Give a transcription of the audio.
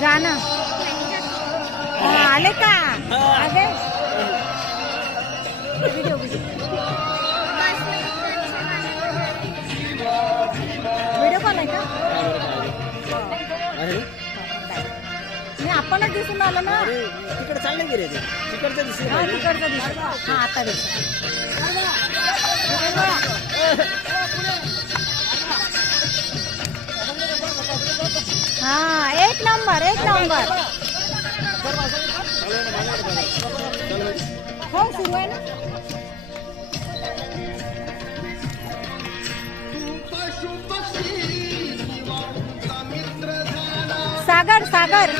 जाना आले का आले व्हिडिओ कॉल आहे का मी आपणच दिसून आलो ना तिकडे चाललं की रे तिकडचं दिसलं हा तिकडचं दिसत हा आता दिसत हा एक नंबर हो सुरू आहे ना सागर